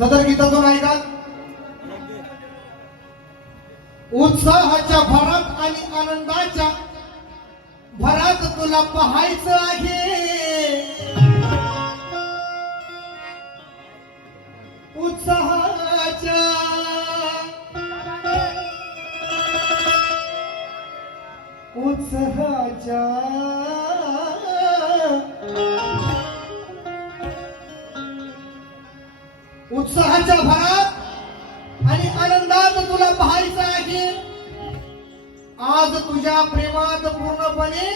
सदर गीतातून ऐका उत्साहाच्या भरात आणि आनंदाच्या भरात तुला पाहायचं आहे. उत्साहाच्या उत्साहाच्या उत्साहाच्या भरात आणि आनंदात तुला पाहायचं आहे. आज तुझ्या प्रेमात पूर्णपणे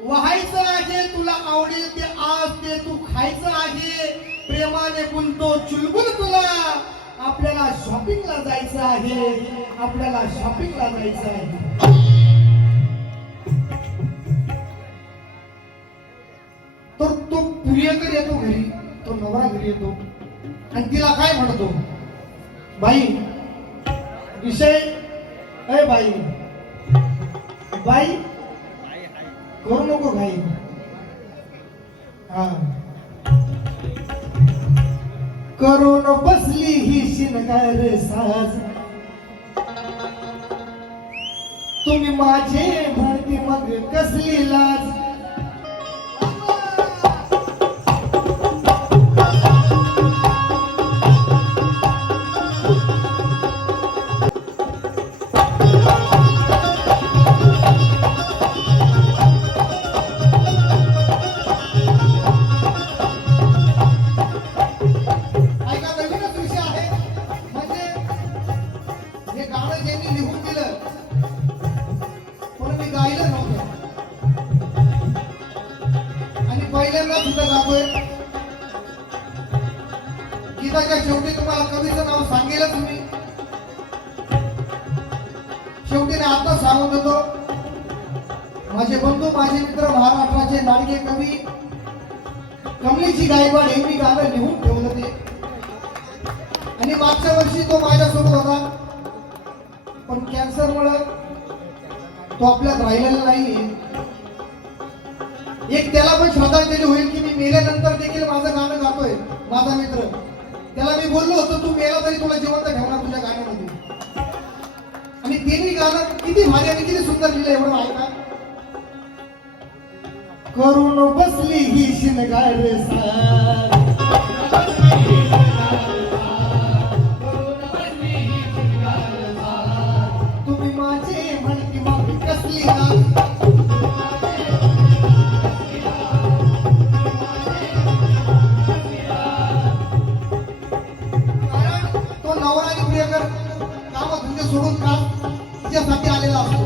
व्हायचं आहे तुला आवडेल ते आज ते तू खायचं आहे. प्रेमाने गुंतो चुलबुल तुला. आपल्याला शॉपिंगला जायचं आहे. आपल्याला शॉपिंगला जायचं आहे. तर तो प्रियकर येतो घरी तो नवरा घरी येतो. आणि तिला काय म्हणतो? बाई विषय अय बाई बाई करू नको घाई हा. करून बसली ही शिनगार साज. तुम्ही माझे म्हणती मग कसली लाज? लिहून दिलं मी गायलं नव्हतं. आणि पहिल्यांदा सुद्धा गातोय गीताच्या शेवटी तुम्हाला कवीचं नाव सांगेलच मी. शेवटी मी आता सांगून देतो. माझे बंधू माझे मित्र महाराष्ट्राचे लाडके कवी कमलीची गायकवाड हे मी गाणं लिहून ठेवलं ते. आणि मागच्या वर्षी तो माझ्यासोबत होता. पण कॅन्सर मुळे तो आपल्यात राहिलेला नाही एक त्याला पण श्रद्धांजली होईल की मी मेल्यानंतर देखील माझं गाणं गातोय माझा मित्र. त्याला मी बोललो होतो तू मेला तरी तुला जिवंत ठेवणार तुझ्या गाण्यामध्ये. आणि त्यांनी गाणं किती भारी आणि किती सुंदर लिहिलं एवढं ऐका. करून बसली ही शिनगार सार. तो नवरा आणि प्रियकर काम सोडून का तिच्यासाठी आलेला असतो?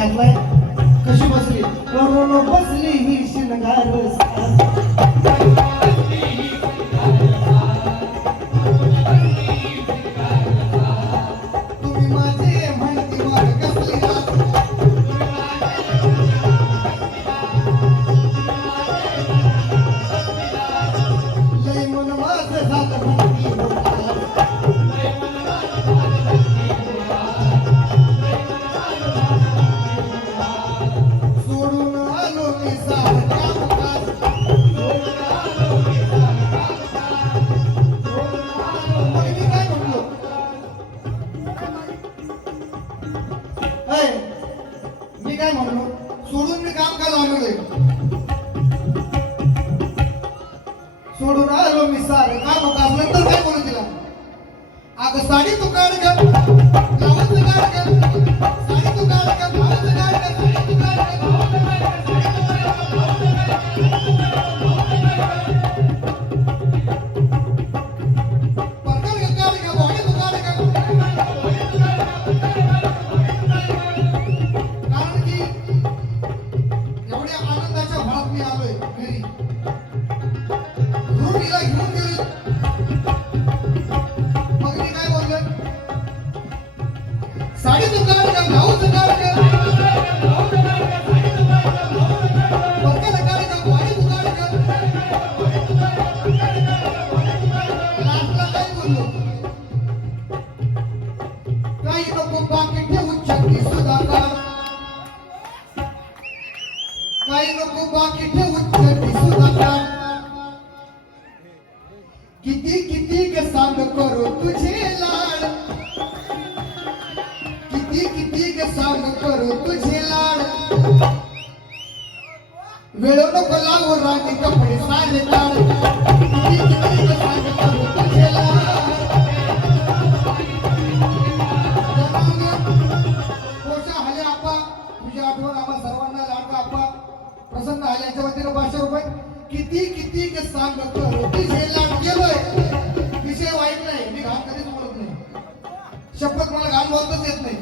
समसमी कशी बसली? बसली ही शिंगार. सोडून आलो मी सारं कामकाज. मी काय म्हणलो? मी काय म्हणलो सोडून मी काम काय लागलोय सोडून आलो मी सारं नंतर काय बोलू तिला अगं साडी तू काढ साडी तू काढ काही नको बाकी ठेवून चक्की सुधाकर किती किती ग सांग करू तुझे लाड. किती किती ग सांग करू तुझे लाड. वेळ नको लावू राणी कपडे सारे काढ गेलोय विषय वाईट नाही मी कधीच बोलत नाही. शपथ मला बोलतच येत नाही.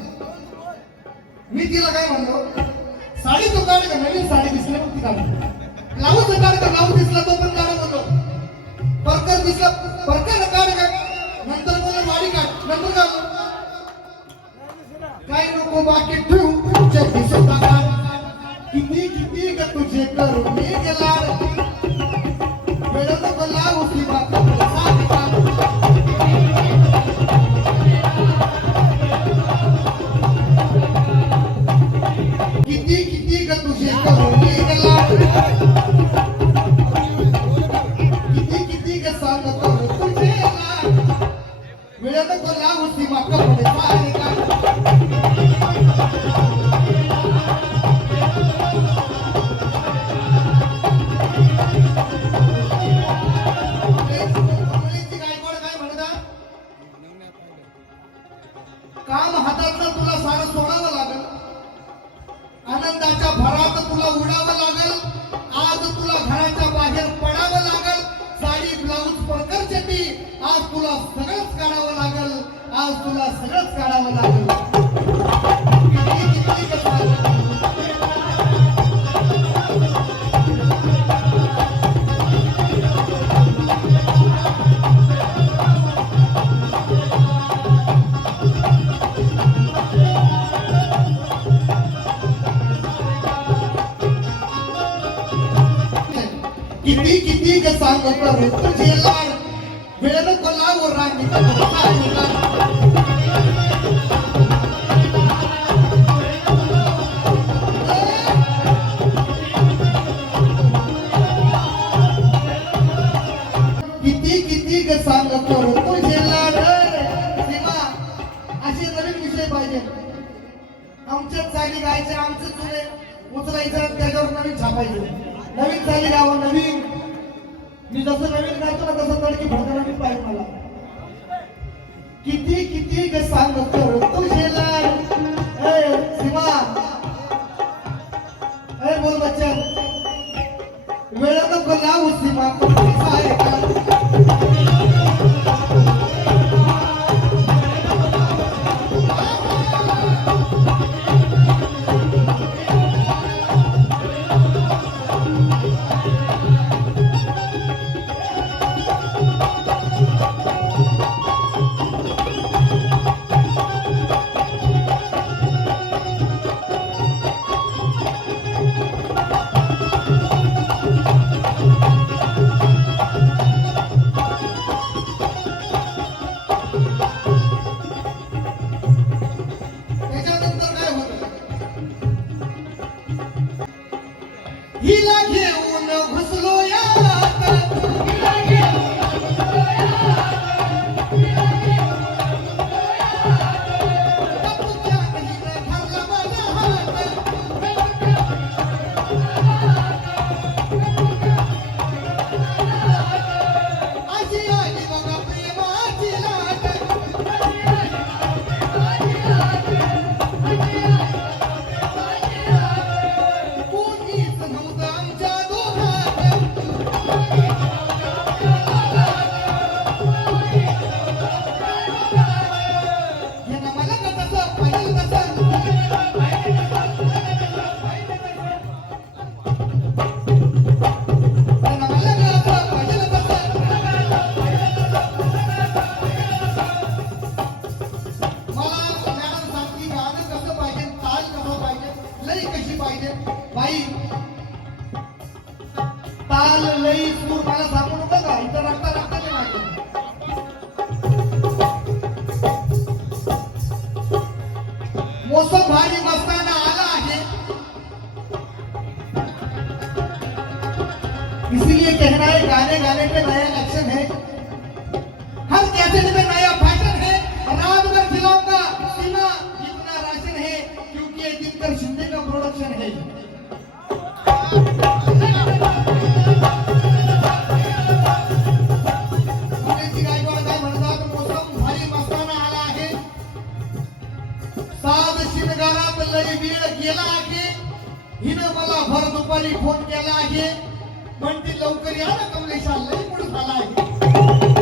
मी तिला काय म्हणलो? साडी तो काढ का? नवीन साडी दिसली मग ती काढ काढ का? दिसला तो पण काढ म्हणलो परकर दिसला परकर काढ का? नंतर बोल वाडी काढ. नंतर काढ काय नको बाकी ठेवू किती किती ग तुझे करू मी गेला वेळ नको लावू ती बात आज तुला सगळंच काढावं लागेल. वेळ नको लावू सीमा त्याच्यानंतर काय होत? हिला घेऊ कसं भारी मस्ताना आला है इसीलिए कहना है गाने गाने पे नया केला आहे. हिनं मला भर दुपारी फोन केला आहे. म्हणते लवकर या ना कमलेशा लय पुढे झाला आहे.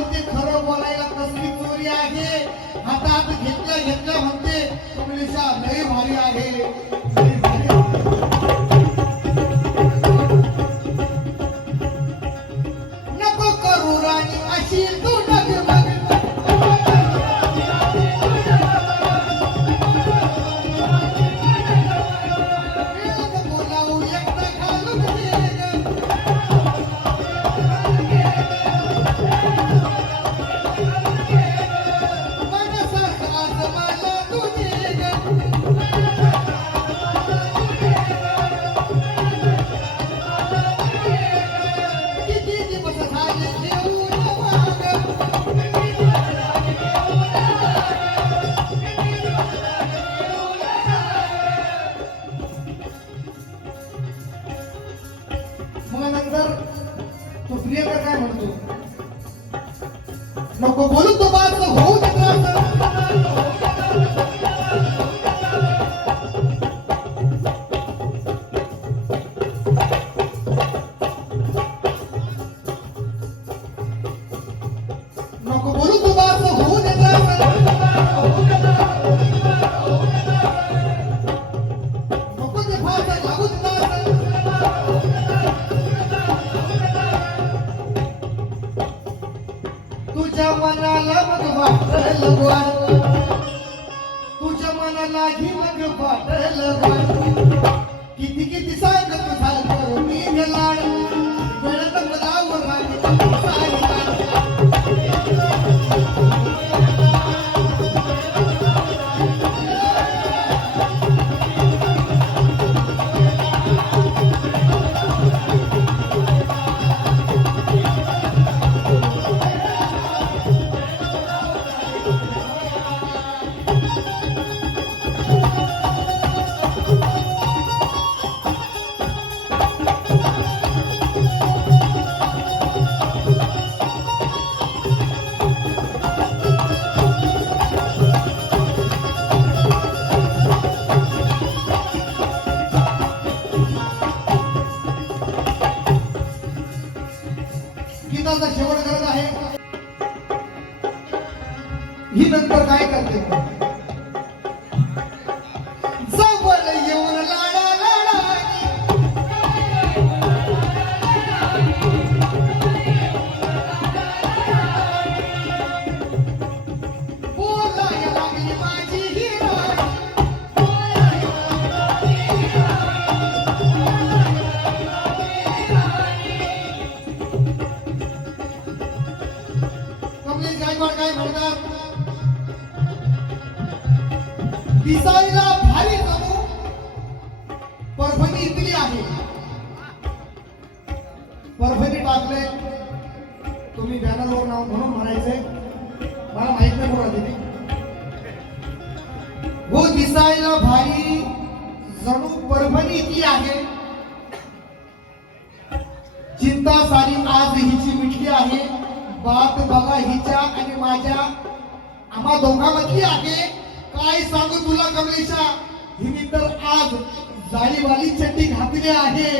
म्हणते खरं बोलायला कसली चोरी आहे? हातात घेतलं घेतलं म्हणते लई भारी आहे. ही नंतर काय करते? आहे. परभणी टाकले तुम्ही बॅनरवर नाव म्हणून म्हणायचंय मला माहीत नाही कोण आली हो दिसायला भारी. जणू परभणी इतकी आहे. चिंता सारी आज हिची मिटली आहे. बात बघा हिच्या आणि माझ्या. आम्हा दोघांमधली आहे. काय सांगू तुला कमलेशा? हिनी तर आज जाळीवाली चड्डी घातली आहे.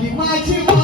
be my team.